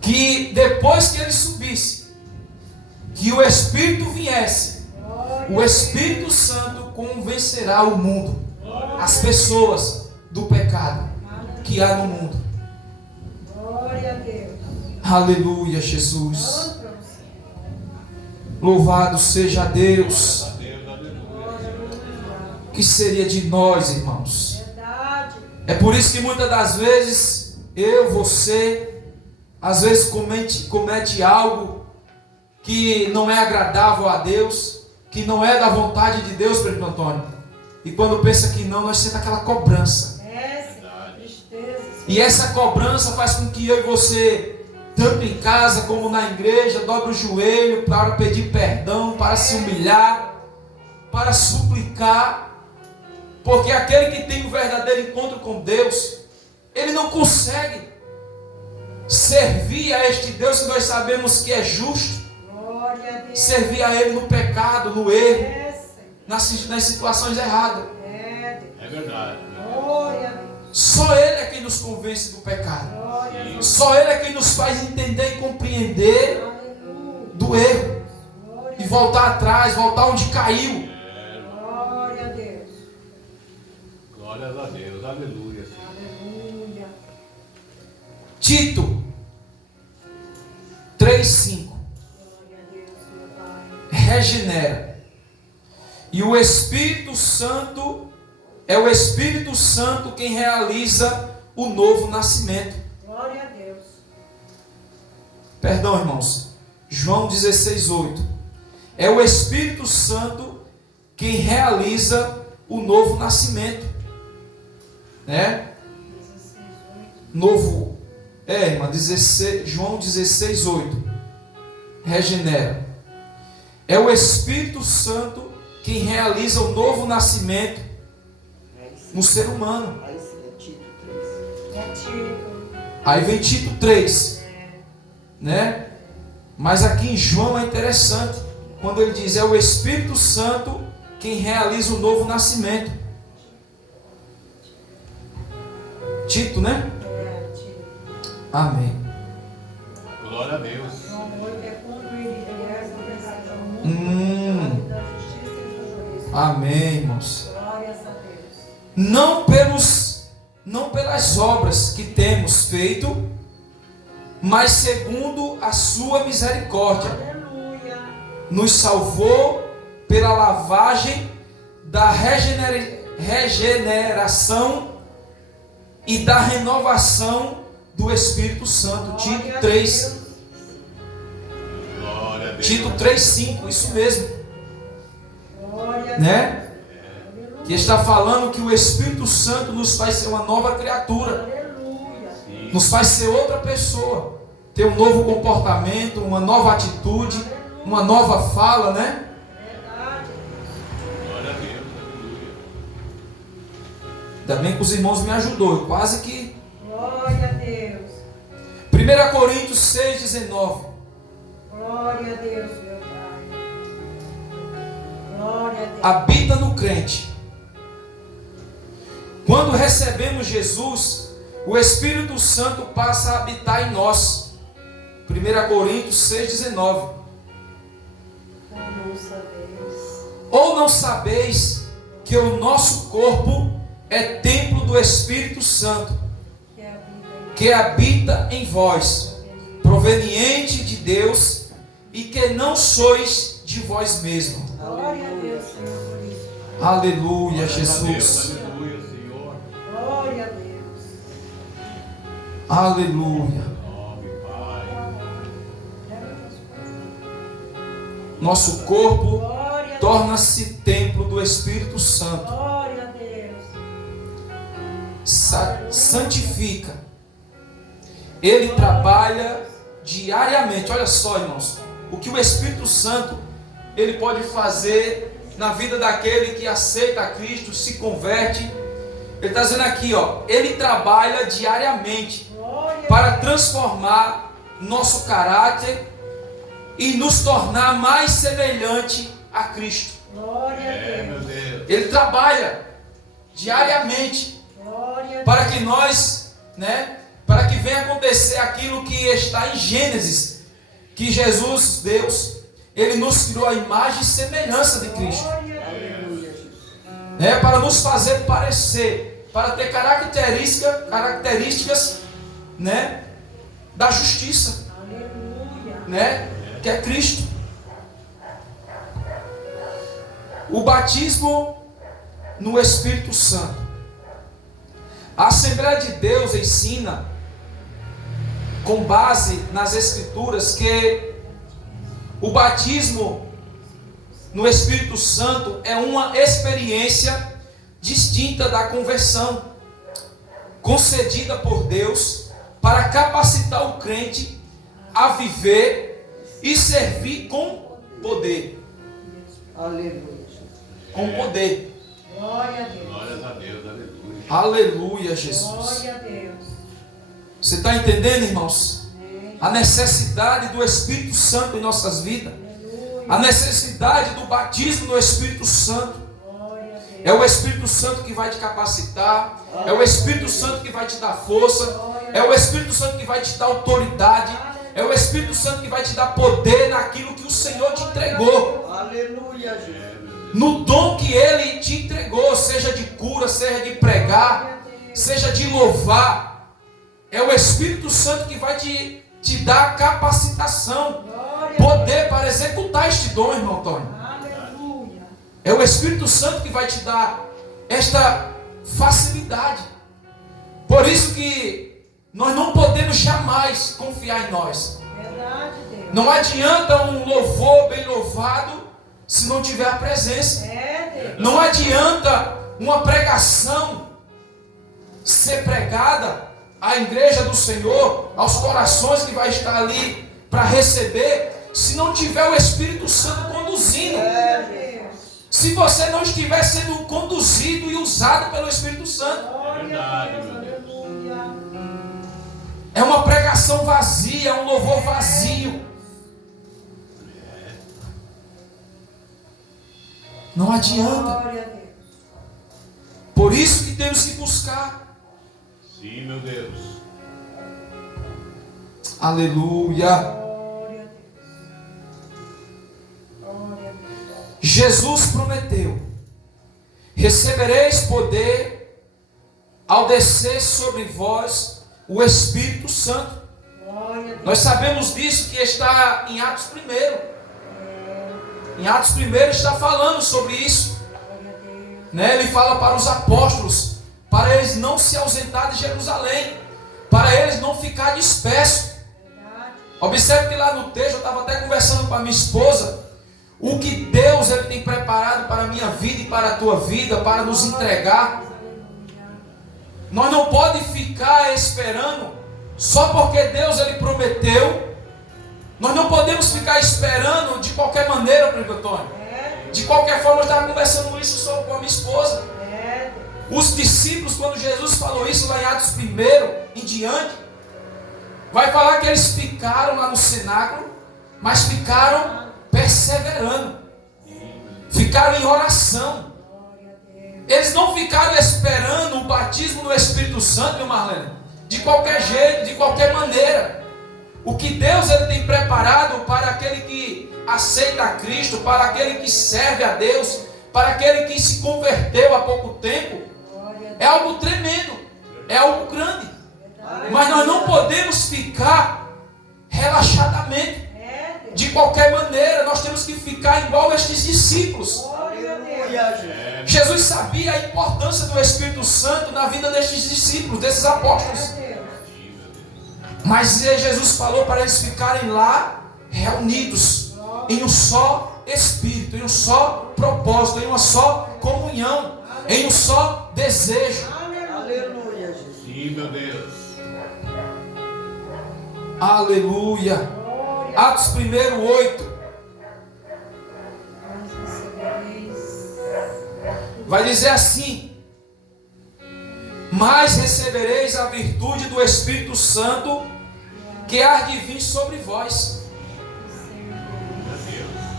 que depois que ele subisse, que o Espírito viesse, Glória o Espírito Santo convencerá o mundo. Glória as pessoas do pecado que há no mundo. Glória a Deus. Aleluia, Jesus. Santo. Louvado seja Deus. A Deus, aleluia. O que seria de nós, irmãos? Verdade. É por isso que muitas das vezes você, às vezes comete algo que não é agradável a Deus, que não é da vontade de Deus, Pedro Antônio. E quando pensa que não, nós sentimos aquela cobrança. Tristeza. E essa cobrança faz com que eu e você, tanto em casa como na igreja, dobre o joelho para pedir perdão, para se humilhar, para suplicar. Porque aquele que tem o verdadeiro encontro com Deus, ele não consegue servir a este Deus que nós sabemos que é justo, Glória a Deus. servir a Ele no pecado, no erro, É, Senhor. nas situações erradas. É, Deus. É verdade. Glória a Deus. Só Ele é quem nos convence do pecado. Glória a Deus. Só Ele é quem nos faz entender e compreender Aleluia. do erro Glória e voltar atrás, voltar onde caiu. Glória a Deus. Glórias a Deus, aleluia. Aleluia. Tito 3:5 Glória a Deus, meu Pai. regenera. E o Espírito Santo é o Espírito Santo quem realiza o novo nascimento. Glória a Deus. Perdão, irmãos. João 16:8. É o Espírito Santo quem realiza o novo nascimento. Né? 16:8. Novo. Irmã, João 16:8. Regenera. É o Espírito Santo quem realiza o novo nascimento no ser humano. Aí sim, é Tito 3. É Tito. Aí vem Tito 3, né? Mas aqui em João é interessante, quando ele diz, é o Espírito Santo quem realiza o novo nascimento. Tito, né? É Tito. Amém. Glória a Deus. João 8 é quando ele regressa ao pensamento do mundo, da justiça e do juízo. Amém, irmãos. Glórias a Deus. Não pelas obras que temos feito, mas segundo a sua misericórdia, Aleluia. nos salvou pela lavagem da regeneração e da renovação do Espírito Santo. Tito Glória a 3, Deus. Glória a Deus. Tito 3:5, isso mesmo, Glória a né? Deus. Que está falando que o Espírito Santo nos faz ser uma nova criatura, Aleluia. Sim. nos faz ser outra pessoa, ter um novo comportamento, uma nova atitude, uma nova fala, né? Verdade. Glória a Deus, aleluia. Ainda bem que os irmãos me ajudou, eu quase que... Glória a Deus. 1 Coríntios 6:19. Glória a Deus, meu Pai. Glória a Deus. Habita no crente. Quando recebemos Jesus, o Espírito Santo passa a habitar em nós. 1 Coríntios 6:19. Como sabemos. Ou não sabeis que o nosso corpo é templo do Espírito Santo, que habita em vós, proveniente de Deus, e que não sois de vós mesmos. Glória a Deus, Senhor, por isso. Aleluia, Glórias a Deus, Jesus. aleluia, Senhor. Glória a Deus. Aleluia. Nome, Pai. Nosso corpo Glória a Deus. torna-se templo do Espírito Santo. Glória a Deus. Santifica. Ele trabalha diariamente. Olha só, irmãos, o que o Espírito Santo ele pode fazer na vida daquele que aceita a Cristo, se converte. Ele está dizendo aqui, ó, ele trabalha diariamente Glória a para transformar nosso caráter e nos tornar mais semelhante a Cristo. Glória a É, meu Deus. Deus. Ele trabalha diariamente Glória a para Deus. que nós, né, para que venha acontecer aquilo que está em Gênesis, que Jesus, Deus, ele nos criou a imagem e semelhança de Cristo. Glória a Deus. Aleluia, Jesus. né, para nos fazer parecer, para ter características, né, da justiça, Aleluia. né, que é Cristo. O batismo no Espírito Santo. A Assembleia de Deus ensina, com base nas Escrituras, que o batismo no Espírito Santo é uma experiência distinta da conversão, concedida por Deus para capacitar o crente a viver e servir com poder. Aleluia. Com poder. Glória a Deus. Glórias a Deus, aleluia. Aleluia, Jesus. Glória a Deus. Você está entendendo, irmãos? Amém. A necessidade do Espírito Santo em nossas vidas. Aleluia. A necessidade do batismo no Espírito Santo. Glória a Deus. É o Espírito Santo que vai te capacitar. É o Espírito Santo que vai te dar força. É o Espírito Santo que vai te dar autoridade. É o Espírito Santo que vai te dar poder naquilo que o Senhor te entregou. Aleluia, Jesus. No dom que Ele te entregou, seja de cura, seja de pregar, seja de louvar. É o Espírito Santo que vai te dar capacitação, poder para executar este dom, irmão Antônio. Aleluia. É o Espírito Santo que vai te dar esta facilidade. Por isso que nós não podemos jamais confiar em nós. Verdade, Deus. Não adianta um louvor bem louvado se não tiver a presença. É, Deus. Não adianta uma pregação ser pregada à igreja do Senhor, aos corações que vai estar ali para receber, se não tiver o Espírito Santo conduzindo. Deus. Se você não estiver sendo conduzido e usado pelo Espírito Santo. Glória a Deus. Aleluia. É uma pregação vazia, é um louvor vazio. Não adianta. Glória a Deus. Por isso que temos que buscar. Sim, meu Deus. Aleluia. Glória a Deus. Glória a Deus. Jesus prometeu: recebereis poder ao descer sobre vós o Espírito Santo. Glória a Deus. Nós sabemos disso, que está em Atos 1. Em Atos 1 está falando sobre isso. Glória a Deus. Né? Ele fala para os apóstolos, para eles não se ausentar de Jerusalém, para eles não ficar dispersos. Verdade. Observe que lá no texto, eu estava até conversando com a minha esposa, o que Deus ele tem preparado para a minha vida e para a tua vida, para nos entregar. Aleluia. Nós não podemos ficar esperando só porque Deus ele prometeu. Nós não podemos ficar esperando de qualquer maneira, Primo Antônio. É, De qualquer forma, eu estava conversando isso só com a minha esposa. é, Os discípulos, quando Jesus falou isso lá em Atos 1 em diante, vai falar que eles ficaram lá no cenáculo, mas ficaram perseverando, ficaram em oração. glória a Deus. Eles não ficaram esperando o batismo no Espírito Santo, meu Marlene, de qualquer jeito, de qualquer maneira. O que Deus ele tem preparado para aquele que aceita a Cristo, para aquele que serve a Deus, para aquele que se converteu há pouco tempo, Glória a é algo tremendo, é algo grande. Deus. Mas nós não podemos ficar relaxadamente, É, Deus. de qualquer maneira. Nós temos que ficar igual estes discípulos. Glória a Deus. Aleluia, Jesus. Jesus sabia a importância do Espírito Santo na vida destes discípulos, desses apóstolos. É, Deus. Mas Jesus falou para eles ficarem lá reunidos em um só Espírito, em um só propósito, em uma só comunhão, em um só desejo. Aleluia. Aleluia, Jesus. Sim, meu Deus. Aleluia. Glória. Atos 1:8 Mas recebereis. vai dizer assim: mas recebereis a virtude do Espírito Santo, que há de vir sobre vós.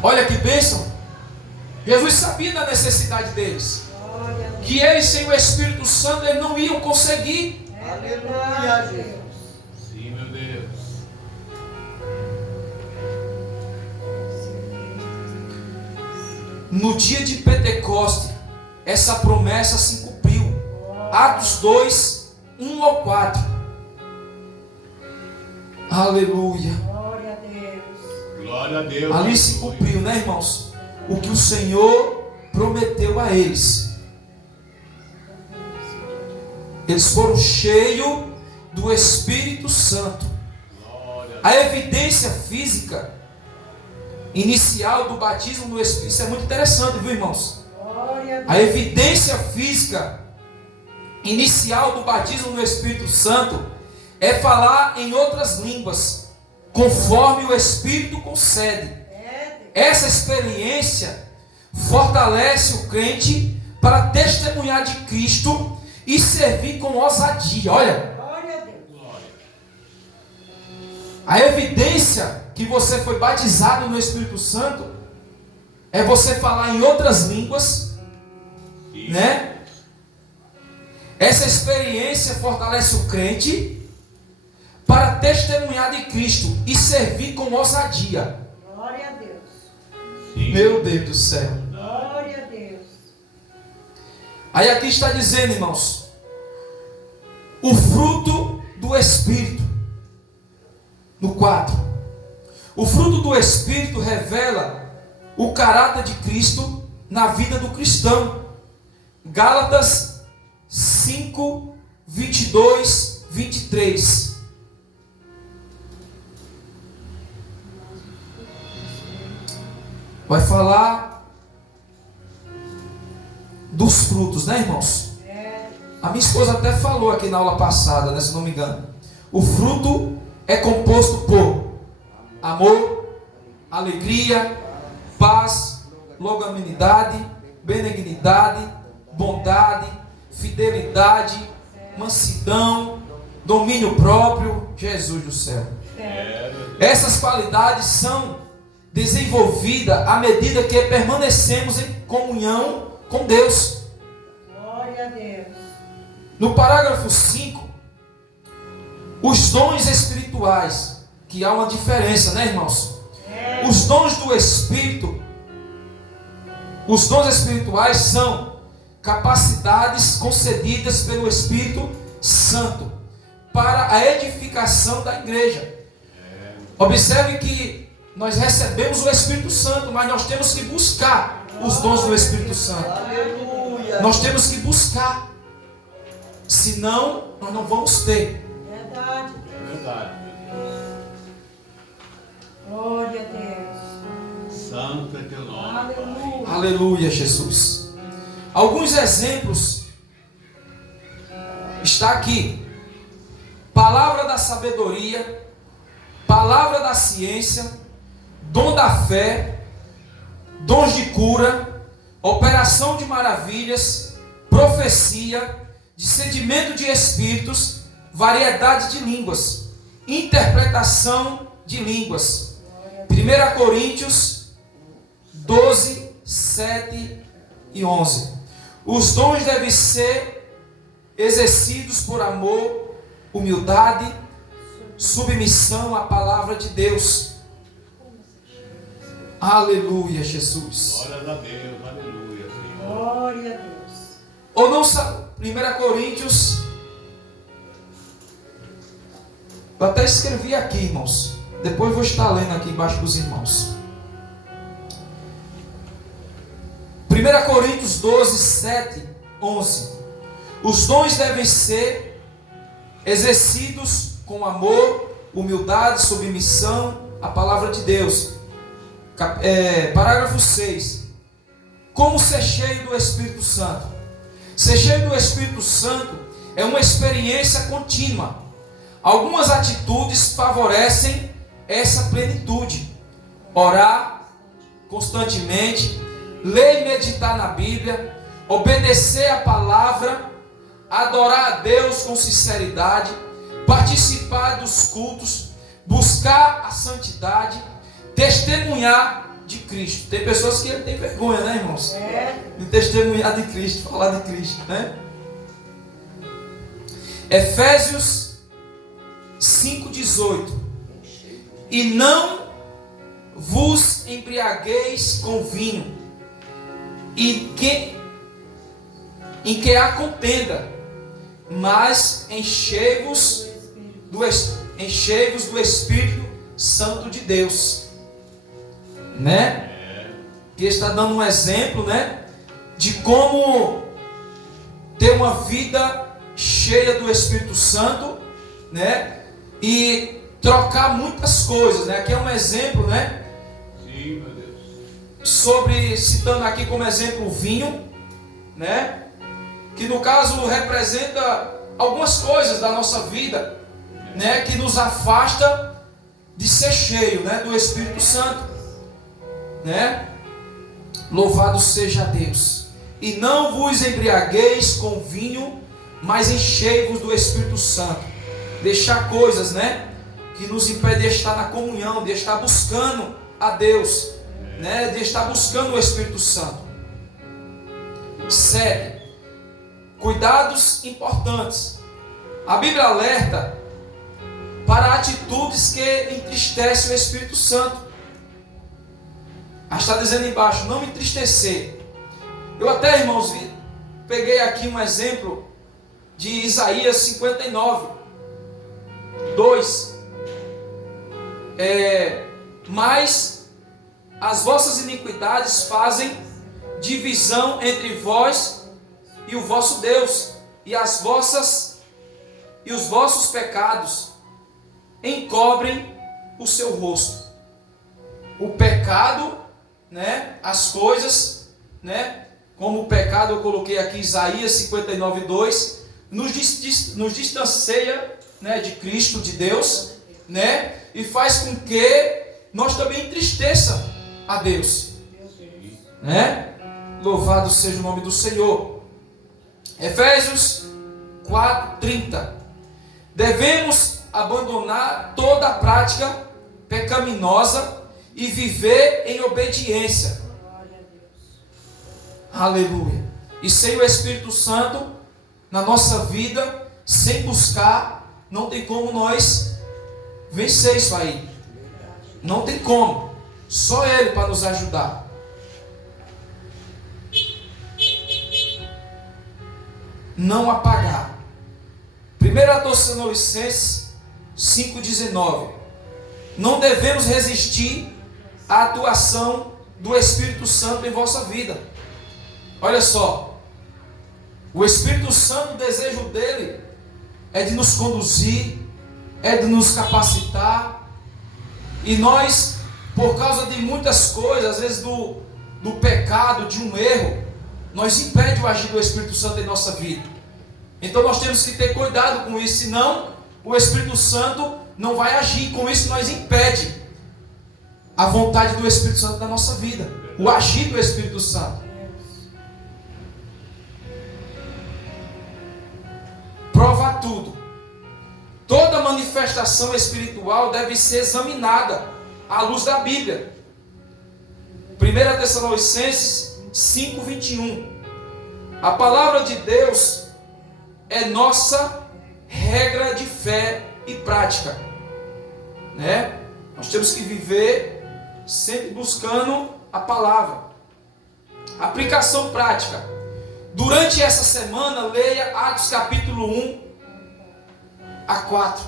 Olha que bênção. Jesus sabia da necessidade deles, Glória a Deus. que eles sem o Espírito Santo eles não iam conseguir. É Aleluia, verdade, Jesus. Deus. Sim, meu Deus. No dia de Pentecoste, essa promessa se cumpriu. Atos 2, 1 ao 4. Aleluia. Glória a Deus. Glória a Deus. Ali se cumpriu, né, irmãos? O que o Senhor prometeu a eles. Eles foram cheios do Espírito Santo. A evidência física inicial do batismo no Espírito, isso é muito interessante, viu, irmãos? Glória a Deus. A evidência física inicial do batismo no Espírito Santo é falar em outras línguas, conforme o Espírito concede. Essa experiência fortalece o crente para testemunhar de Cristo e servir com ousadia. Olha, Glória a Deus. a evidência que você foi batizado no Espírito Santo é você falar em outras línguas, né? Essa experiência fortalece o crente para testemunhar de Cristo e servir com ousadia. Glória a Deus. Sim. Meu Deus do céu. Glória a Deus. Aí aqui está dizendo, irmãos, o fruto do Espírito. No 4. O fruto do Espírito revela o caráter de Cristo na vida do cristão. Gálatas 5, 22, 23. Vai falar dos frutos, né, irmãos? A minha esposa até falou aqui na aula passada, né, se não me engano. O fruto é composto por amor, alegria, paz, longanimidade, benignidade, bondade, fidelidade, mansidão, domínio próprio. Jesus do céu. Essas qualidades são desenvolvidas à medida que permanecemos em comunhão com Deus. Glória a Deus. No parágrafo 5, os dons espirituais, que há uma diferença, né, irmãos? Os dons do Espírito, os dons espirituais são capacidades concedidas pelo Espírito Santo para a edificação da igreja. Observe que nós recebemos o Espírito Santo, mas nós temos que buscar os dons do Espírito Santo. Aleluia. Nós temos que buscar. Senão, nós não vamos ter. Verdade. Verdade. Glória a Deus. Santo é teu nome, Pai. Aleluia. Aleluia, Jesus. Alguns exemplos está aqui. Palavra da sabedoria, palavra da ciência, dom da fé, dons de cura, operação de maravilhas, profecia, discernimento de espíritos, variedade de línguas, interpretação de línguas. 1 Coríntios 12, 7 e 11. Os dons devem ser exercidos por amor, humildade, submissão à palavra de Deus. Aleluia, Jesus. Glória a Deus, aleluia, Senhor. Glória a Deus. Ou não sabe, 1 Coríntios, eu até escrevi aqui, irmãos. Depois vou estar lendo aqui embaixo dos irmãos. 1 Coríntios 12, 7, 11. Os dons devem ser exercidos com amor, humildade, submissão à palavra de Deus. Parágrafo 6. Como ser cheio do Espírito Santo? Ser cheio do Espírito Santo é uma experiência contínua. Algumas atitudes favorecem essa plenitude. Orar constantemente, ler e meditar na Bíblia, obedecer a palavra, adorar a Deus com sinceridade, participar dos cultos, buscar a santidade, testemunhar de Cristo. Tem pessoas que têm vergonha, né, irmãos? De testemunhar de Cristo, falar de Cristo, né? Efésios 5,18. E não vos embriagueis com vinho, em que há contenda, mas enchei-vos do Espírito Santo de Deus, né? Que está dando um exemplo, né, de como ter uma vida cheia do Espírito Santo, né, e trocar muitas coisas, né? Aqui é um exemplo, né? Sim, meu Deus. Sobre, citando aqui como exemplo o vinho, né? Que no caso representa algumas coisas da nossa vida, né? Que nos afasta de ser cheio, né? Do Espírito Santo, né? Louvado seja Deus. E não vos embriagueis com vinho, mas enchei-vos do Espírito Santo. Deixar coisas, né, que nos impedem de estar na comunhão, de estar buscando a Deus, né, de estar buscando o Espírito Santo. 7. Cuidados importantes. A Bíblia alerta para atitudes que entristecem o Espírito Santo. Está dizendo embaixo, não me entristecer. Eu até, irmãos, peguei aqui um exemplo de Isaías 59, 2. Mas as vossas iniquidades fazem divisão entre vós e o vosso Deus, e os vossos pecados encobrem o seu rosto. O pecado, né, as coisas, né, como o pecado, eu coloquei aqui Isaías 59, 2, nos distancia, né, de Cristo, de Deus, né, e faz com que nós também entristeça a Deus, né? Louvado seja o nome do Senhor. Efésios 4:30. Devemos abandonar toda a prática pecaminosa e viver em obediência. Aleluia. E sem o Espírito Santo na nossa vida, sem buscar, não tem como nós vencer isso aí. Não tem como. Só Ele para nos ajudar. Não apagar. 1 Tessalonicenses 5,19. Não devemos resistir à atuação do Espírito Santo em vossa vida. Olha só. O Espírito Santo, o desejo dele é de nos conduzir, é de nos capacitar. E nós, por causa de muitas coisas, às vezes do pecado, de um erro, nós impede o agir do Espírito Santo em nossa vida. Então nós temos que ter cuidado com isso, senão o Espírito Santo não vai agir. Com isso nós impede a vontade do Espírito Santo na nossa vida, o agir do Espírito Santo. Prova tudo. Toda manifestação espiritual deve ser examinada à luz da Bíblia. 1 Tessalonicenses 5:21. A palavra de Deus é nossa regra de fé e prática, né? Nós temos que viver sempre buscando a palavra. Aplicação prática. Durante essa semana, leia Atos capítulo 1 a 4.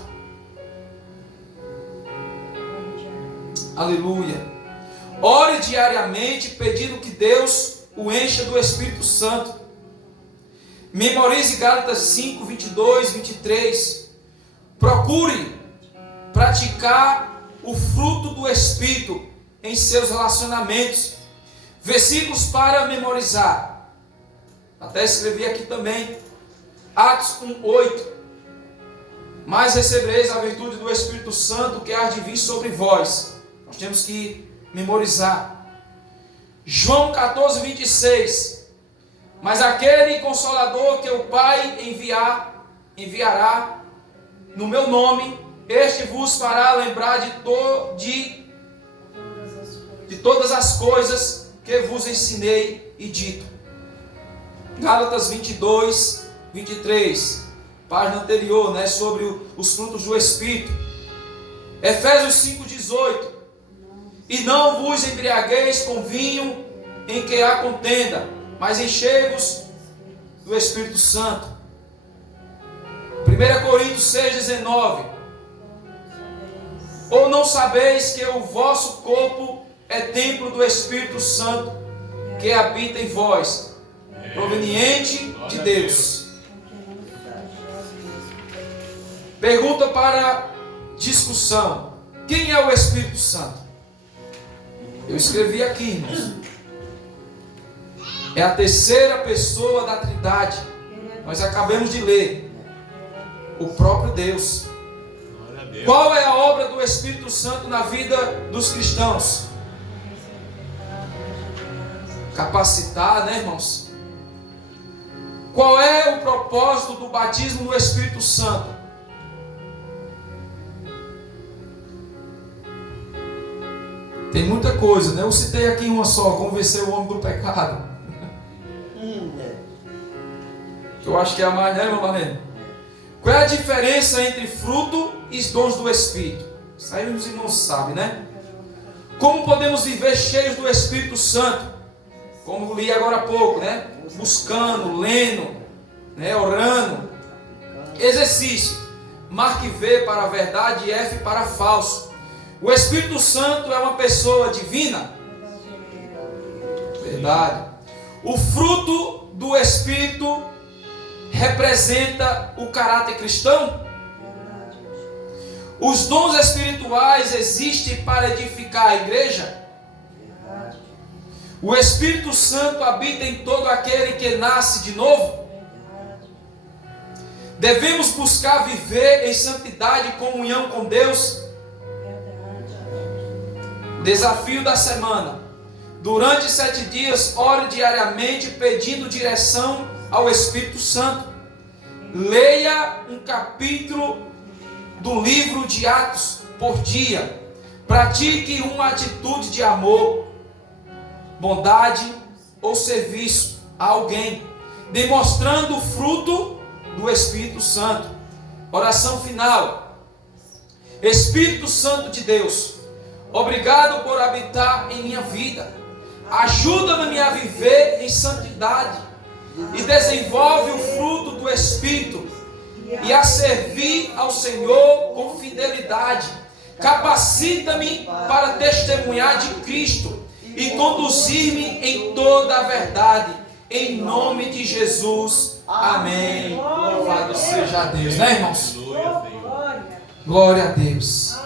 Aleluia. Ore diariamente pedindo que Deus o encha do Espírito Santo. Memorize Gálatas 5, 22, 23. Procure praticar o fruto do Espírito em seus relacionamentos. Versículos para memorizar. Até escrevi aqui também. Atos 1, 8. Mas recebereis a virtude do Espírito Santo que há de vir sobre vós. Nós temos que memorizar. João 14, 26. Mas aquele Consolador que o Pai enviará no meu nome, este vos fará lembrar de todas as coisas que vos ensinei e dito. Gálatas 22, 23. Página anterior, né, sobre os frutos do Espírito. Efésios 5,18. E não vos embriagueis com vinho em que há contenda, mas enchei-vos do Espírito Santo. 1 Coríntios 6,19. Ou não sabeis que o vosso corpo é templo do Espírito Santo, que habita em vós, proveniente de Deus. Pergunta para discussão: quem é o Espírito Santo? Eu escrevi aqui, irmãos. É a terceira pessoa da Trindade. Nós acabamos de ler. O próprio Deus. Qual é a obra do Espírito Santo na vida dos cristãos? Capacitar, né, irmãos? Qual é o propósito do batismo no Espírito Santo? Tem muita coisa, né? Eu citei aqui uma só: convencer o homem do pecado. Eu acho que é a mais, né, irmão Marlene? Qual é a diferença entre fruto e os dons do Espírito? Isso aí os irmãos sabem, né? Como podemos viver cheios do Espírito Santo? Como li agora há pouco, né? Buscando, lendo, né? Orando. Exercício: marque V para a verdade e F para falso. O Espírito Santo é uma pessoa divina? Verdade. O fruto do Espírito representa o caráter cristão? Os dons espirituais existem para edificar a igreja? O Espírito Santo habita em todo aquele que nasce de novo? Devemos buscar viver em santidade e comunhão com Deus? Desafio da semana: durante 7 dias, ore diariamente pedindo direção ao Espírito Santo. Leia um capítulo do livro de Atos por dia. Pratique uma atitude de amor, bondade ou serviço a alguém, demonstrando o fruto do Espírito Santo. Oração final: Espírito Santo de Deus, obrigado por habitar em minha vida. Ajuda-me a viver em santidade e desenvolve o fruto do Espírito e a servir ao Senhor com fidelidade. Capacita-me para testemunhar de Cristo e conduzir-me em toda a verdade. Em nome de Jesus. Amém. Louvado seja Deus, né, irmãos? Glória a Deus.